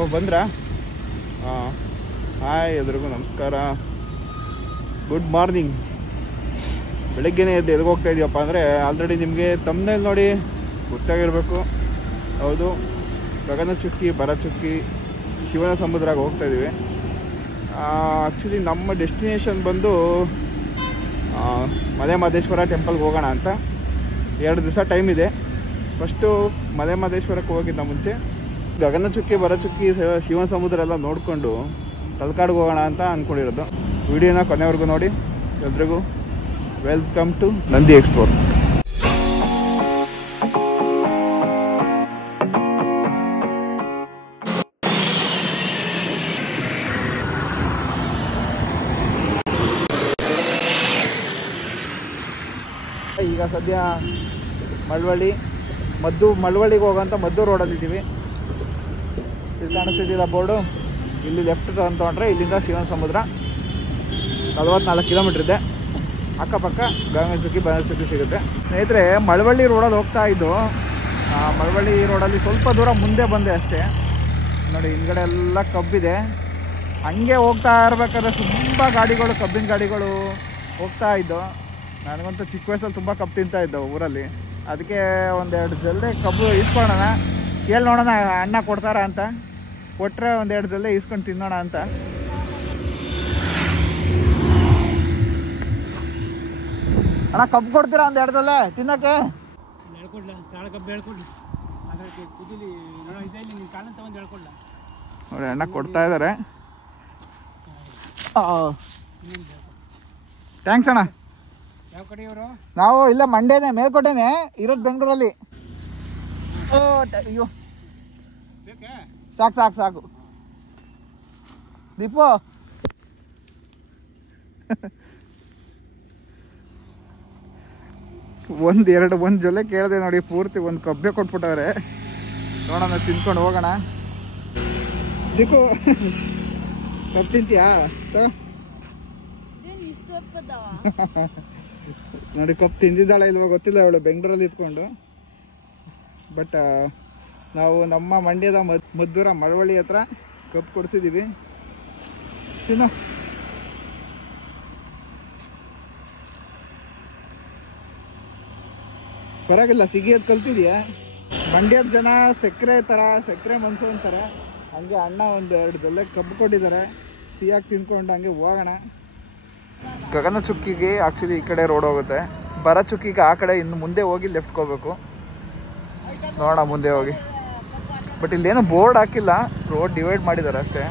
ಓ ಬಂದ್ರಾ? ಹಾಂ, ಹಾಯ್ ಎಲ್ರಿಗೂ ನಮಸ್ಕಾರ, ಗುಡ್ ಮಾರ್ನಿಂಗ್. ಬೆಳಗ್ಗೆನೇ ಎದ್ದು ಎಲ್ಲಿಗೆ ಹೋಗ್ತಾ ಇದೀವಪ್ಪ ಅಂದರೆ ಆಲ್ರೆಡಿ ನಿಮಗೆ ತಮ್ಮನೇಲಿ ನೋಡಿ ಗೊತ್ತಾಗಿರಬೇಕು. ಹೌದು, ಗಗನಚುಕ್ಕಿ ಭರಚುಕ್ಕಿ ಶಿವನ ಸಮುದ್ರಕ್ಕೆ ಹೋಗ್ತಾ ಇದ್ದೀವಿ. ಆ್ಯಕ್ಚುಲಿ ನಮ್ಮ ಡೆಸ್ಟಿನೇಷನ್ ಬಂದು ಮಲೆ ಮಹದೇಶ್ವರ ಟೆಂಪಲ್ಗೆ ಹೋಗೋಣ ಅಂತ. 2 ದಿವಸ ಟೈಮ್ ಇದೆ. ಫಸ್ಟು ಮಲೆ ಮಹದೇಶ್ವರಕ್ಕೆ ಹೋಗಿದ್ದ ಮುಂಚೆ ಗಗನಚುಕ್ಕಿ ಭರಚುಕ್ಕಿ ಶಿವನ ಸಮುದ್ರ ಎಲ್ಲ ನೋಡಿಕೊಂಡು ತಲಕಾಡಿಗೆ ಹೋಗೋಣ ಅಂತ ಅಂದ್ಕೊಂಡಿರೋದು. ವಿಡಿಯೋನ ಕೊನೆವರೆಗೂ ನೋಡಿ. ಎಲ್ರಿಗೂ ವೆಲ್ಕಮ್ ಟು ನಂದಿ ಎಕ್ಸ್ಪ್ಲೋರ್. ಈಗ ಸದ್ಯ ಮಳವಳ್ಳಿಗೆ ಹೋಗೋಂಥ ಮದ್ದು ರೋಡಲ್ಲಿದ್ದೀವಿ. ಇಲ್ಲಿ ಕಾಣಿಸ್ತಿದ್ದಿಲ್ಲ ಬೋರ್ಡು. ಇಲ್ಲಿ ಲೆಫ್ಟ್ ಟರ್ನ್ ತೊಗೊಂಡ್ರೆ ಇಲ್ಲಿಂದ ಶಿವನ ಸಮುದ್ರ 44 ಕಿಲೋಮೀಟ್ರ್ ಇದೆ. ಅಕ್ಕಪಕ್ಕ ಗಗನಚುಕ್ಕಿ ಭರಚುಕ್ಕಿ ಸಿಗುತ್ತೆ. ಸ್ನೇಹಿತರೆ, ಮಳವಳ್ಳಿ ರೋಡಲ್ಲಿ ಹೋಗ್ತಾ ಇದ್ದು. ಮಳವಳ್ಳಿ ರೋಡಲ್ಲಿ ಸ್ವಲ್ಪ ದೂರ ಮುಂದೆ ಬಂದೆ ಅಷ್ಟೇ. ನೋಡಿ, ಹಿಂದ್ಗಡೆ ಎಲ್ಲ ಕಬ್ಬಿದೆ. ಹಂಗೆ ಹೋಗ್ತಾ ಇರ್ಬೇಕಾದ್ರೆ ತುಂಬ ಗಾಡಿಗಳು, ಕಬ್ಬಿನ ಗಾಡಿಗಳು ಹೋಗ್ತಾ ಇದ್ದು. ನನಗಂತೂ ಚಿಕ್ಕ ವಯಸ್ಸಲ್ಲಿ ತುಂಬ ಕಬ್ಬು ತಿಂತಾ ಇದ್ದವು ಊರಲ್ಲಿ. ಅದಕ್ಕೆ 1-2 ಜಲ್ಲೆ ಕಬ್ಬು ಇಸ್ಕೊಳ್ಳೋಣ, ಕೇಳಿ ನೋಡೋಣ ಅಣ್ಣ ಕೊಡ್ತಾರ ಅಂತ. ಕೊಟ್ಟರೆ 1-2 ಜಲ್ಲೆ ಇಸ್ಕೊಂಡು ತಿನ್ನೋಣ ಅಂತ. ಅಣ್ಣ ಕಬ್ಬು ಕೊಡ್ತೀರಾ 1-2 ಜಲ್ಲೆ ತಿನ್ನೋಕ್ಕೆ? ನೋಡಿ, ಅಣ್ಣ ಕೊಡ್ತಾ ಇದ್ದಾರೆ. ಥ್ಯಾಂಕ್ಸ್ ಅಣ್ಣ. ಯಾವ ಕಡೆಯವರು? ನಾವು ಇಲ್ಲ ಮಂಡ್ಯನೇ, ಮೇಲ್ಕೋಟೆನೇ ಇರೋದು, ಬೆಂಗಳೂರಲ್ಲಿ. ಓ ಅಯ್ಯೋ, ಸಾಕು ದೀಪು. ಒಂದು ಜೊಲೆ ಕೇಳಿದೆ ನೋಡಿ, ಪೂರ್ತಿ ಒಂದು ಕಬ್ಬೆ ಕೊಟ್ಬಿಟ್ಟವ್ರೆ. ನೋಡೋಣ, ತಿನ್ಕೊಂಡು ಹೋಗೋಣ. ದೀಪು ಕಬ್ಬು ತಿಂತೀಯಾ? ನೋಡಿ, ಕಪ್ಪು ತಿಂದಿದ್ದಾಳೆ ಇಲ್ವ ಗೊತ್ತಿಲ್ಲ ಅವಳು, ಬೆಂಗಳೂರಲ್ಲಿ ಇದ್ಕೊಂಡು. ಬಟ್ ನಾವು ನಮ್ಮ ಮಂಡ್ಯದ ಮದ್ದೂರ ಮಳವಳ್ಳಿ ಹತ್ರ ಕಪ್ಪು ಕೊಡಿಸಿದ್ದೀವಿ. ತಿನ್ನೋ. ಪರವಾಗಿಲ್ಲ, ಸಿಗಿಯೋದು ಕಲ್ತಿದ್ಯಾ? ಮಂಡ್ಯದ ಜನ ಸಕ್ಕರೆ ಮನ್ಸು ಅಂತಾರೆ. ಹಂಗೆ ಅಣ್ಣ 1-2 ಜೊಲ್ಲೆ ಕಬ್ಬು ಕೊಟ್ಟಿದ್ದಾರೆ. ಸಿಹಿಯಾಗಿ ತಿನ್ಕೊಂಡು ಹಂಗೆ ಹೋಗೋಣ. ಗಗನಚುಕ್ಕಿಗೆ ಆ್ಯಕ್ಚುಲಿ ಈ ಕಡೆ ರೋಡ್ ಹೋಗುತ್ತೆ. ಭರಚುಕ್ಕಿಗೆ ಆ ಕಡೆ ಇನ್ನು ಮುಂದೆ ಹೋಗಿ ಲೆಫ್ಟ್ಗೆ ಹೋಗ್ಬೇಕು. ನೋಡೋಣ ಮುಂದೆ ಹೋಗಿ. ಬಟ್ ಇಲ್ಲೇನೋ ಬೋರ್ಡ್ ಹಾಕಿಲ್ಲ, ರೋಡ್ ಡಿವೈಡ್ ಮಾಡಿದ್ದಾರೆ ಅಷ್ಟೇ.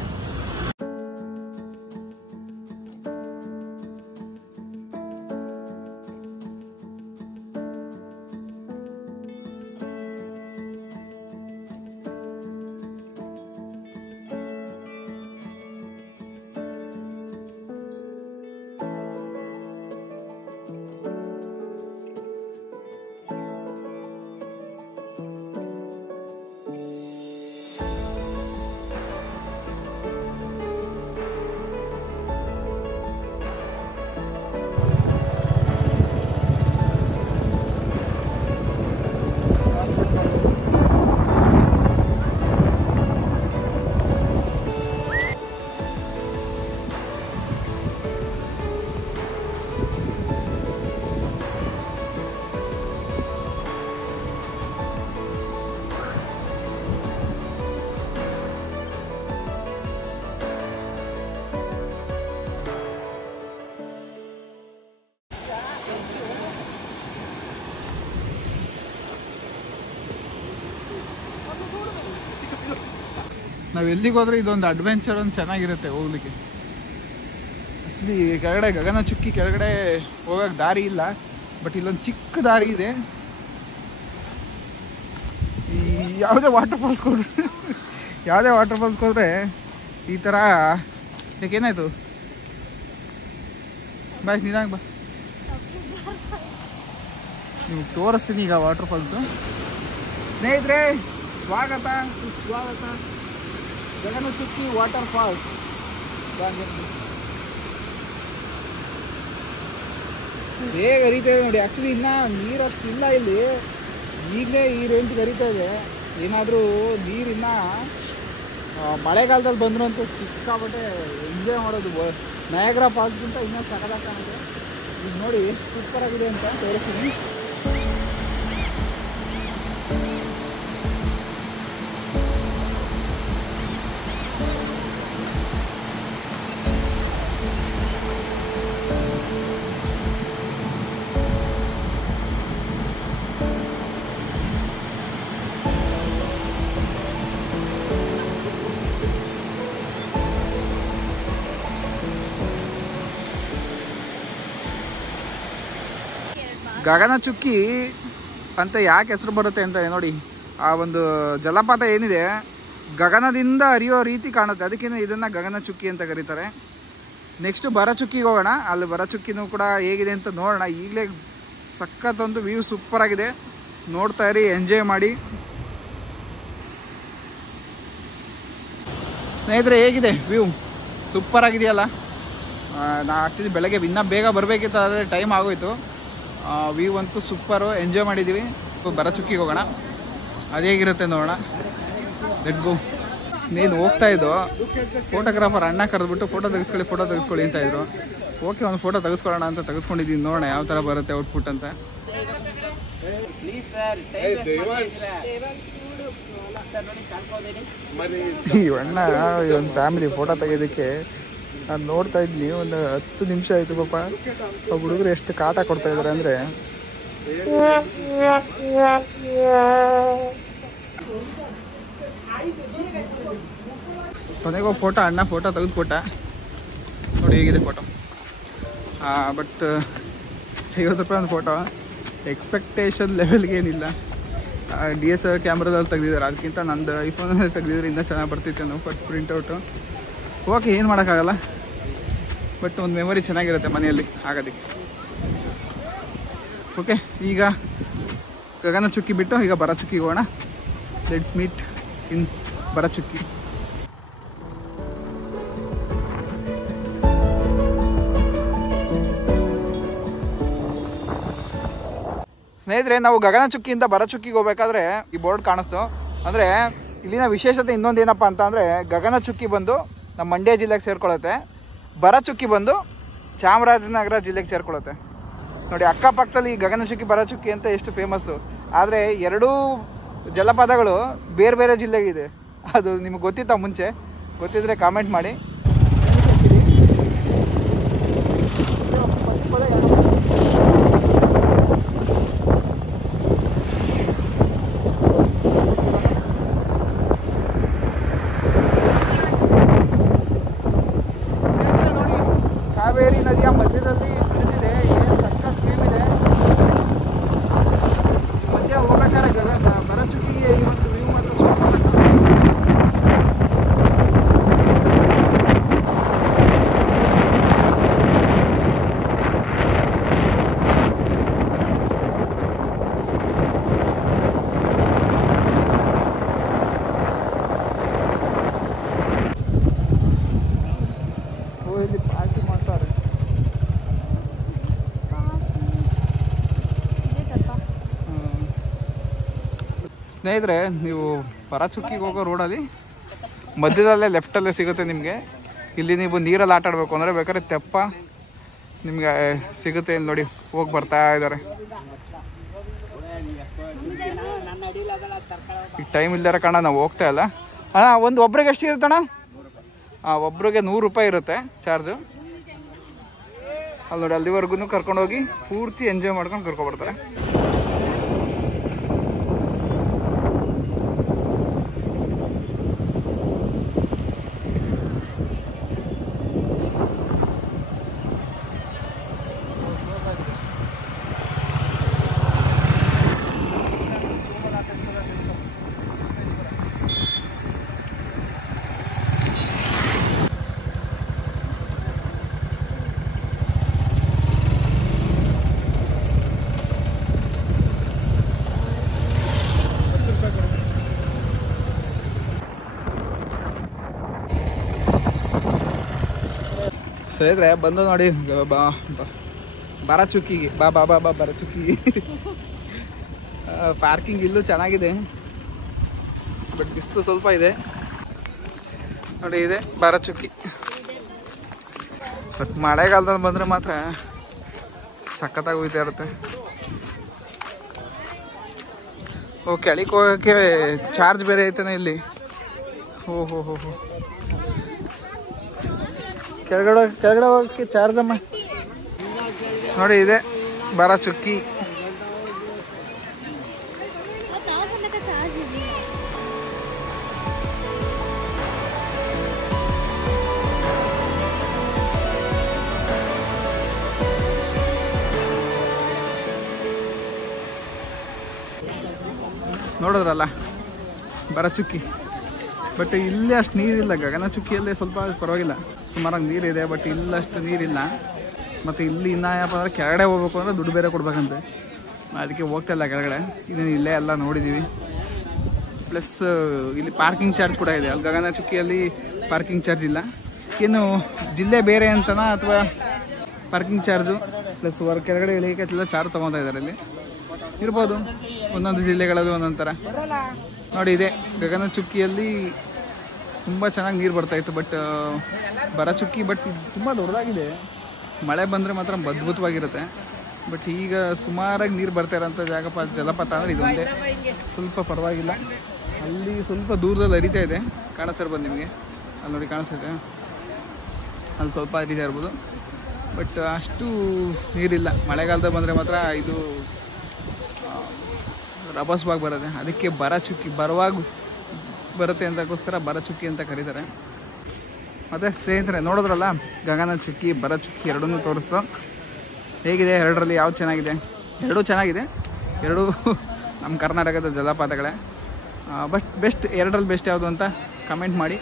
ನಾವು ಎಲ್ಲಿಗೆ ಹೋದ್ರೆ ಇದೊಂದು ಅಡ್ವೆಂಚರ್ ಒಂದು ಚೆನ್ನಾಗಿರುತ್ತೆ ಹೋಗ್ಲಿಕ್ಕೆ. ಆ್ಯಕ್ಚುಲಿ ಕೆಳಗಡೆ ಗಗನಚುಕ್ಕಿ ಕೆಳಗಡೆ ಹೋಗೋಕ್ಕೆ ದಾರಿ ಇಲ್ಲ, ಬಟ್ ಇಲ್ಲೊಂದು ಚಿಕ್ಕ ದಾರಿ ಇದೆ. ಈ ಯಾವುದೇ ವಾಟರ್ ಫಾಲ್ಸ್ಗೆ ಹೋದ್ರೆ ಈ ಥರ. ಯಾಕೇನಾಯ್ತು? ಬಾಯ್ ನಿಧಾನ ಬಾ, ನಿಮ್ಗೆ ತೋರಿಸ್ತೀನಿ ಈಗ ವಾಟರ್ ಫಾಲ್ಸು. ಸ್ನೇಹಿತರೆ, ಸ್ವಾಗತ ಸುಸ್ವಾಗತ ಗಗನಚುಕ್ಕಿ ವಾಟರ್ ಫಾಲ್ಸ್. ಹೇಗೆ ಹರಿತಾ ಇದೆ ನೋಡಿ. ಆ್ಯಕ್ಚುಲಿ ಇನ್ನೂ ನೀರು ಅಷ್ಟು ಇಲ್ಲ ಇಲ್ಲಿ, ಈಗಲೇ ಈ ರೇಂಜ್ಗೆ ಹರಿತಾ ಇದೆ. ಏನಾದರೂ ನೀರಿನ್ನ ಮಳೆಗಾಲದಲ್ಲಿ ಬಂದರೂ ಅಂತೂ ಸಿಕ್ಕಾಬಟ್ಟೆ ಎಂಜಾಯ್ ಮಾಡೋದು. ನಯಾಗ್ರಾ ಫಾಲ್ಸ್ಗಿಂತ ಇನ್ನೂ ಸಖತ್ತಾಗಿ ಕಾಣುತ್ತೆ. ಈಗ ನೋಡಿ ಎಷ್ಟು ಸೂಪರಾಗಿದೆ ಅಂತ ತೋರಿಸ್ತೀನಿ. ಗಗನಚುಕ್ಕಿ ಅಂತ ಯಾಕೆ ಹೆಸರು ಬರುತ್ತೆ ಅಂತ ನೋಡಿ, ಆ ಒಂದು ಜಲಪಾತ ಏನಿದೆ ಗಗನದಿಂದ ಹರಿಯೋ ರೀತಿ ಕಾಣುತ್ತೆ, ಅದಕ್ಕೆ ಇದನ್ನು ಗಗನಚುಕ್ಕಿ ಅಂತ ಕರೀತಾರೆ. ನೆಕ್ಸ್ಟ್ ಭರಚುಕ್ಕಿಗೆ ಹೋಗೋಣ. ಅಲ್ಲಿ ಭರಚುಕ್ಕಿನೂ ಕೂಡ ಹೇಗಿದೆ ಅಂತ ನೋಡೋಣ. ಈಗಲೇ ಸಖತ್ತೊಂದು ವ್ಯೂ ಸೂಪರಾಗಿದೆ, ನೋಡ್ತಾ ಇರಿ, ಎಂಜಾಯ್ ಮಾಡಿ ಸ್ನೇಹಿತರೆ. ಹೇಗಿದೆ ವ್ಯೂ? ಸೂಪರಾಗಿದೆಯಲ್ಲ. ನಾ ಆ್ಯಕ್ಚುಲಿ ಬೆಳಗ್ಗೆ ಇನ್ನೂ ಬೇಗ ಬರಬೇಕಿತ್ತು, ಆದರೆ ಟೈಮ್ ಆಗೋಯ್ತು. ವ್ಯೂ ಅಂತೂ ಸೂಪರು, ಎಂಜಾಯ್ ಮಾಡಿದ್ದೀವಿ. ಭರಚುಕ್ಕಿಗೆ ಹೋಗೋಣ, ಅದು ಹೇಗಿರುತ್ತೆ ನೋಡೋಣ. Let's go. ನೀನು ಹೋಗ್ತಾ ಇದ್ದು ಫೋಟೋಗ್ರಾಫರ್ ಅಣ್ಣ ಕರೆದ್ಬಿಟ್ಟು ಫೋಟೋ ತೆಗೆಸ್ಕೊಳ್ಳಿ ಅಂತ ಇದ್ರು. ಓಕೆ, ಒಂದು ಫೋಟೋ ತೆಗೆಸ್ಕೊಳ್ಳೋಣ ಅಂತ ತೆಗೆಸ್ಕೊಂಡಿದ್ದೀನಿ. ನೋಡೋಣ ಯಾವ ಥರ ಬರುತ್ತೆ ಔಟ್ಪುಟ್ ಅಂತ. ಈ ಅಣ್ಣ ಒಂದು ಫ್ಯಾಮಿಲಿ ಫೋಟೋ ತೆಗೆಯೋದಕ್ಕೆ ನಾನು ನೋಡ್ತಾ ಇದ್ದೀನಿ. ಒಂದು 10 ನಿಮಿಷ ಆಯಿತು ಪಾಪ. ಹುಡುಗರು ಎಷ್ಟು ಕಾಟ ಕೊಡ್ತಾ ಇದ್ದಾರೆ ಅಂದರೆ, ಕೊನೆಗೂ ಅಣ್ಣ ಫೋಟೋ ತೆಗೆದುಕೊಟ್ಟ. ನೋಡಿ ಹೇಗಿದೆ ಫೋಟೋ. ಬಟ್ 50 ರೂಪಾಯಿ ಒಂದು ಫೋಟೋ. ಎಕ್ಸ್ಪೆಕ್ಟೇಷನ್ ಲೆವೆಲ್ಗೆ ಏನಿಲ್ಲ. DSLR ಕ್ಯಾಮ್ರಾದಲ್ಲಿ ತೆಗೆದಿದ್ದಾರೆ, ಅದಕ್ಕಿಂತ ನಂದು ಐಫೋನಲ್ಲಿ ತೆಗೆದಿದ್ರೆ ಇನ್ನೂ ಚೆನ್ನಾಗಿ ಬರ್ತಿತ್ತು. ಬಟ್ ಪ್ರಿಂಟೌಟು ಓಕೆ, ಏನು ಮಾಡೋಕ್ಕಾಗಲ್ಲ. ಬಟ್ ಒಂದು ಮೆಮೊರಿ ಚೆನ್ನಾಗಿರುತ್ತೆ ಮನೆಯಲ್ಲಿ ಆಗೋದಕ್ಕೆ. ಓಕೆ, ಈಗ ಗಗನಚುಕ್ಕಿ ಬಿಟ್ಟು ಈಗ ಭರಚುಕ್ಕಿಗೆ ಹೋಗೋಣ. Let's meet in Bharachukki. ಸ್ನೇಹಿತರೆ, ನಾವು ಗಗನಚುಕ್ಕಿಯಿಂದ ಭರಚುಕ್ಕಿಗೆ ಹೋಗ್ಬೇಕಾದ್ರೆ ಈ ಬೋರ್ಡ್ ಕಾಣಿಸ್ತು. ಅಂದರೆ ಇಲ್ಲಿನ ವಿಶೇಷತೆ ಇನ್ನೊಂದು ಏನಪ್ಪ ಅಂತ ಅಂದರೆ, ಗಗನಚುಕ್ಕಿ ಬಂದು ನಮ್ಮ ಮಂಡ್ಯ ಜಿಲ್ಲೆಗೆ ಸೇರ್ಕೊಳ್ಳುತ್ತೆ, ಭರಚುಕ್ಕಿ ಬಂದು ಚಾಮರಾಜನಗರ ಜಿಲ್ಲೆಗೆ ಸೇರ್ಕೊಳ್ಳುತ್ತೆ. ನೋಡಿ ಅಕ್ಕಪಕ್ಕದಲ್ಲಿ ಈ ಗಗನಚುಕ್ಕಿ ಭರಚುಕ್ಕಿ ಅಂತ ಎಷ್ಟು ಫೇಮಸ್ಸು. ಆದರೆ ಎರಡೂ ಜಲಪಾತಗಳು ಬೇರೆ ಬೇರೆ ಜಿಲ್ಲೆಗಿದೆ. ಅದು ನಿಮಗೆ ಗೊತ್ತಿತ್ತಾ ಮುಂಚೆ? ಗೊತ್ತಿದ್ದರೆ ಕಾಮೆಂಟ್ ಮಾಡಿ. ಕಾವೇರಿ ನದಿಯ ಮಧ್ಯದಲ್ಲಿ ಬಿಡಿಸಿದೆ, ಏನು ಸಖತ್ ವ್ಯೂ ಇದೆ. ಮಧ್ಯ ಹೋಗ್ಬೇಕಾದ್ರೆ ಭರಚುಕ್ಕಿಗೆ ಈ ಒಂದು ವ್ಯೂ ಮಾತ್ರ ಇಲ್ಲಿ ಪಾರ್ಟಿ ಮಾಡ್ತಾರೆ. ಸ್ನೇಹಿತರೆ, ನೀವು ಭರಚುಕ್ಕಿಗೆ ಹೋಗೋ ರೋಡಲ್ಲಿ ಮಧ್ಯದಲ್ಲೇ ಲೆಫ್ಟಲ್ಲೇ ಸಿಗುತ್ತೆ ನಿಮಗೆ. ಇಲ್ಲಿ ನೀವು ನೀರಲ್ಲಿ ಆಟ ಆಡಬೇಕು ಅಂದರೆ ಬೇಕಾದ್ರೆ ತೆಪ್ಪ ನಿಮಗೆ ಸಿಗುತ್ತೆ. ಇಲ್ಲಿ ನೋಡಿ ಹೋಗಿ ಬರ್ತಾ ಇದ್ದಾರೆ. ಈಗ ಟೈಮ್ ಇಲ್ದಾರ ಕಾರಣ ನಾವು ಹೋಗ್ತಾ ಇಲ್ಲ. ಒಂದು ಒಬ್ರಿಗೆ ಎಷ್ಟು ಇರುತ್ತಣ್ಣ? ಒಬ್ರಿಗೆ 100 ರೂಪಾಯಿ ಇರುತ್ತೆ ಚಾರ್ಜು. ಅಲ್ಲಿ ನೋಡಿ, ಅಲ್ಲಿವರೆಗೂ ಕರ್ಕೊಂಡೋಗಿ ಪೂರ್ತಿ ಎಂಜಾಯ್ ಮಾಡ್ಕೊಂಡು ಕರ್ಕೊಬರ್ತಾರೆ. ಸ್ನೇಹಿತರೆ, ಬಂದು ನೋಡಿ ಭರಚುಕ್ಕಿಗೆ. ಭರಚುಕ್ಕಿಗೆ ಪಾರ್ಕಿಂಗ್ ಇಲ್ಲೂ ಚೆನ್ನಾಗಿದೆ, ಬಟ್ ಬಿಸಿಲು ಸ್ವಲ್ಪ ಇದೆ. ನೋಡಿ ಇದೆ ಬಾರಚುಕ್ಕಿ. ಬಟ್ ಮಳೆಗಾಲದಲ್ಲಿ ಬಂದರೆ ಮಾತ್ರ ಸಖತ್ತಾಗಿ ಹೋಗ್ತಾ ಇರುತ್ತೆ. ಓ ಕೆಳಗೆ ಹೋಗೋಕ್ಕೆ ಚಾರ್ಜ್ ಬೇರೆ ಐತಾನೆ ಇಲ್ಲಿ. ಓಹೋ ಹೋ ಹೋ ಕೆಳಗಡೆ ಹೋಗೋಕ್ಕೆ ಚಾರ್ಜ್ ಅಮ್ಮ. ನೋಡಿ ಇದೆ ಬಾರಚುಕ್ಕಿ. ನೋಡಿದ್ರಲ್ಲ ಬಾರಚುಕ್ಕಿ. ಬಟ್ ಇಲ್ಲಿ ಅಷ್ಟು ನೀರಿಲ್ಲ. ಗಗನಚುಕ್ಕಿಯಲ್ಲೇ ಸ್ವಲ್ಪ ಪರವಾಗಿಲ್ಲ, ಸುಮಾರಾಗಿ ನೀರಿದೆ. ಬಟ್ ಇಲ್ಲಿ ಅಷ್ಟು ನೀರಿಲ್ಲ. ಮತ್ತು ಇಲ್ಲಿ ಇನ್ನೂ ಏನಪ್ಪ ಅಂದರೆ ಕೆಳಗಡೆ ಹೋಗ್ಬೇಕು ಅಂದರೆ ದುಡ್ಡು ಬೇರೆ ಕೊಡ್ಬೇಕಂತೆ. ಅದಕ್ಕೆ ಹೋಗ್ತಾ ಇಲ್ಲ ಕೆಳಗಡೆ. ಇದನ್ನು ಇಲ್ಲೇ ಎಲ್ಲ ನೋಡಿದ್ದೀವಿ. ಪ್ಲಸ್ ಇಲ್ಲಿ ಪಾರ್ಕಿಂಗ್ ಚಾರ್ಜ್ ಕೂಡ ಇದೆ. ಅಲ್ಲಿ ಗಗನಚುಕ್ಕಿಯಲ್ಲಿ ಪಾರ್ಕಿಂಗ್ ಚಾರ್ಜ್ ಇಲ್ಲ. ಇನ್ನು ಜಿಲ್ಲೆ ಬೇರೆ ಅಂತನಾ ಅಥವಾ ಪಾರ್ಕಿಂಗ್ ಚಾರ್ಜು ಪ್ಲಸ್ ಕೆಳಗಡೆ ಇಳಿಯೋಕ್ಕೆಲ್ಲ ಚಾರ್ಜ್ ತೊಗೊತಾ ಇದ್ದಾರೆ. ಇಲ್ಲಿ ಇರ್ಬೋದು, ಒಂದೊಂದು ಜಿಲ್ಲೆಗಳಲ್ಲಿ ಒಂದೊಂದು ಥರ. ನೋಡಿ ಇದೆ ಗಗನಚುಕ್ಕಿಯಲ್ಲಿ ತುಂಬ ಚೆನ್ನಾಗಿ ನೀರು ಬರ್ತಾಯಿತ್ತು. ಬಟ್ ಬಾರಚುಕ್ಕಿ ಬಟ್ ತುಂಬ ದೊಡ್ಡದಾಗಿದೆ. ಮಳೆ ಬಂದರೆ ಮಾತ್ರ ಅದ್ಭುತವಾಗಿರುತ್ತೆ. ಬಟ್ ಈಗ ಸುಮಾರಾಗಿ ನೀರು ಬರ್ತಾ ಇರೋಂಥ ಜಲಪಾತ ಅಂದರೆ ಇದೊಂದೇ. ಸ್ವಲ್ಪ ಪರವಾಗಿಲ್ಲ. ಅಲ್ಲಿ ಸ್ವಲ್ಪ ದೂರದಲ್ಲಿ ಹರಿತಾ ಇದೆ, ಕಾಣಿಸ್ತಿರ್ಬೋದು ನಿಮಗೆ. ಅಲ್ಲಿ ನೋಡಿ ಕಾಣಿಸ್ತಿದೆ, ಅಲ್ಲಿ ಸ್ವಲ್ಪ ಹರಿತಾ ಇರ್ಬೋದು. ಬಟ್ ಅಷ್ಟು ನೀರಿಲ್ಲ. ಮಳೆಗಾಲದಲ್ಲಿ ಬಂದರೆ ಮಾತ್ರ ಇದು ರಭಸವಾಗಿ ಬರುತ್ತೆ. ಅದಕ್ಕೆ ಬಾರಚುಕ್ಕಿ ಬರುವಾಗ ಬರುತ್ತೆ ಅಂತಕ್ಕೋಸ್ಕರ ಬಾರಚುಕ್ಕಿ ಅಂತ ಕರೀತಾರೆ. ಮತ್ತು ಸ್ನೇಹಿತರೆ ನೋಡಿದ್ರಲ್ಲ, ಗಗನಚುಕ್ಕಿ ಬಾರಚುಕ್ಕಿ ಎರಡನ್ನೂ ತೋರಿಸ್ತು. ಹೇಗಿದೆ ಎರಡರಲ್ಲಿ ಯಾವ್ದು ಚೆನ್ನಾಗಿದೆ? ಎರಡೂ ಚೆನ್ನಾಗಿದೆ. ಎರಡೂ ನಮ್ಮ ಕರ್ನಾಟಕದ ಜಲಪಾತಗಳೇ. ಬಟ್ ಬೆಸ್ಟ್ ಎರಡರಲ್ಲಿ ಬೆಸ್ಟ್ ಯಾವುದು ಅಂತ ಕಮೆಂಟ್ ಮಾಡಿ.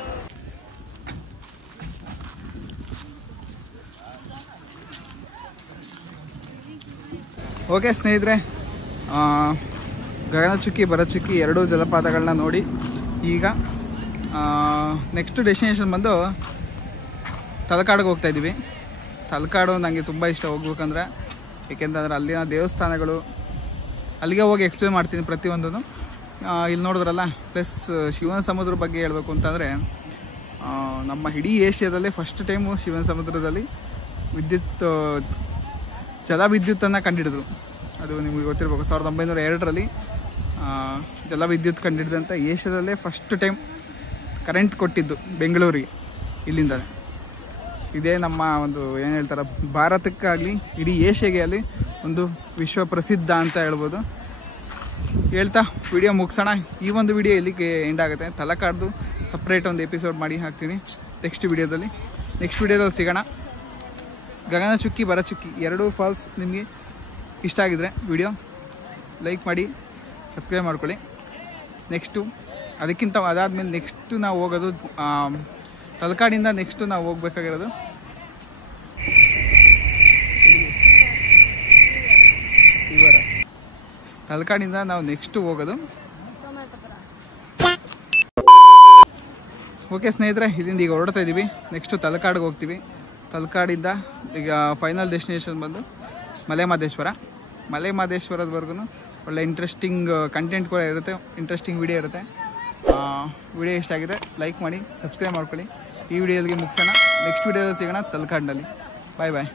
ಓಕೆ ಸ್ನೇಹಿತರೆ, ಗಗನಚುಕ್ಕಿ ಬಾರಚುಕ್ಕಿ ಎರಡೂ ಜಲಪಾತಗಳನ್ನ ನೋಡಿ ಈಗ ನೆಕ್ಸ್ಟ್ ಡೆಸ್ಟಿನೇಷನ್ ಬಂದು ತಲಕಾಡಿಗೆ ಹೋಗ್ತಾಯಿದ್ದೀವಿ. ತಲಕಾಡು ನನಗೆ ತುಂಬ ಇಷ್ಟ ಹೋಗ್ಬೇಕಂದ್ರೆ. ಏಕೆಂತಂದರೆ ಅಲ್ಲಿನ ದೇವಸ್ಥಾನಗಳು ಅಲ್ಲಿಗೆ ಹೋಗಿ ಎಕ್ಸ್ಪ್ಲೇನ್ ಮಾಡ್ತೀನಿ ಪ್ರತಿಯೊಂದೂ. ಇಲ್ಲಿ ನೋಡಿದ್ರಲ್ಲ, ಪ್ಲಸ್ ಶಿವನ ಸಮುದ್ರ ಬಗ್ಗೆ ಹೇಳಬೇಕು ಅಂತಂದರೆ ನಮ್ಮ ಇಡೀ ಏಷ್ಯಾದಲ್ಲೇ ಫಸ್ಟ್ ಟೈಮು ಶಿವನ ಸಮುದ್ರದಲ್ಲಿ ಜಲವಿದ್ಯುತ್ತನ್ನು ಕಂಡುಹಿಡಿದ್ರು. ಅದು ನಿಮಗೆ ಗೊತ್ತಿರಬೇಕು. 1902ರಲ್ಲಿ ಜಲವಿದ್ಯುತ್ ಕಂಡುಹಿಡಿದಂಥ ಏಷ್ಯಾದಲ್ಲೇ ಫಸ್ಟ್ ಟೈಮ್ ಕರೆಂಟ್ ಕೊಟ್ಟಿದ್ದು ಬೆಂಗಳೂರಿಗೆ ಇಲ್ಲಿಂದ. ಇದೇ ನಮ್ಮ ಒಂದು ಏನು ಹೇಳ್ತಾರೆ, ಭಾರತಕ್ಕಾಗಲಿ ಇಡೀ ಏಷ್ಯಾಗೆ ಆಗಲಿ ಒಂದು ವಿಶ್ವ ಪ್ರಸಿದ್ಧ ಅಂತ ಹೇಳ್ಬೋದು. ಹೇಳ್ತಾ ವಿಡಿಯೋ ಮುಗಿಸೋಣ. ಈ ಒಂದು ವಿಡಿಯೋ ಇಲ್ಲಿಗೆ ಎಂಡ್ ಆಗುತ್ತೆ. ತಲಕಾಡ್ದು ಸಪ್ರೇಟ್ ಒಂದು ಎಪಿಸೋಡ್ ಮಾಡಿ ಹಾಕ್ತೀನಿ ನೆಕ್ಸ್ಟ್ ವಿಡಿಯೋದಲ್ಲಿ ಸಿಗೋಣ. ಗಗನಚುಕ್ಕಿ ಬಾರಚುಕ್ಕಿ ಎರಡೂ ಫಾಲ್ಸ್ ನಿಮಗೆ ಇಷ್ಟ ಆಗಿದ್ರೆ ವಿಡಿಯೋ ಲೈಕ್ ಮಾಡಿ, ಸಬ್ಸ್ಕ್ರೈಬ್ ಮಾಡ್ಕೊಳ್ಳಿ. ನೆಕ್ಸ್ಟು ಅದಕ್ಕಿಂತ ಅದಾದಮೇಲೆ ನೆಕ್ಸ್ಟು ನಾವು ಹೋಗೋದು ತಲಕಾಡಿಂದ ನೆಕ್ಸ್ಟು ನಾವು ಹೋಗ್ಬೇಕಾಗಿರೋದು ತಲಕಾಡಿಂದ ನಾವು ನೆಕ್ಸ್ಟು ಹೋಗೋದು. ಓಕೆ ಸ್ನೇಹಿತರೆ, ಇದರಿಂದ ಈಗ ಹೊರಡ್ತಾ ಇದ್ದೀವಿ. ನೆಕ್ಸ್ಟು ತಲಕಾಡಿಗೆ ಹೋಗ್ತೀವಿ. ತಲಕಾಡಿಂದ ಈಗ ಫೈನಲ್ ಡೆಸ್ಟಿನೇಷನ್ ಬಂದು ಮಲೆಮಹದೇಶ್ವರದವರೆಗೂ ಒಳ್ಳೆ ಇಂಟ್ರೆಸ್ಟಿಂಗ್ ಕಂಟೆಂಟ್ ಕೂಡ ಇರುತ್ತೆ, ಇಂಟ್ರೆಸ್ಟಿಂಗ್ ವಿಡಿಯೋ ಇರುತ್ತೆ. ವಿಡಿಯೋ ಇಷ್ಟ ಆಗಿದೆ ಲೈಕ್ ಮಾಡಿ, ಸಬ್ಸ್ಕ್ರೈಬ್ ಮಾಡ್ಕೊಳ್ಳಿ. ಈ ವಿಡಿಯೋಗೆ ಮುಗಿಸೋಣ. ನೆಕ್ಸ್ಟ್ ವಿಡಿಯೋದಲ್ಲಿ ಸಿಗೋಣ ತಲಕಾಡಿನಲ್ಲಿ. ಬಾಯ್ ಬಾಯ್.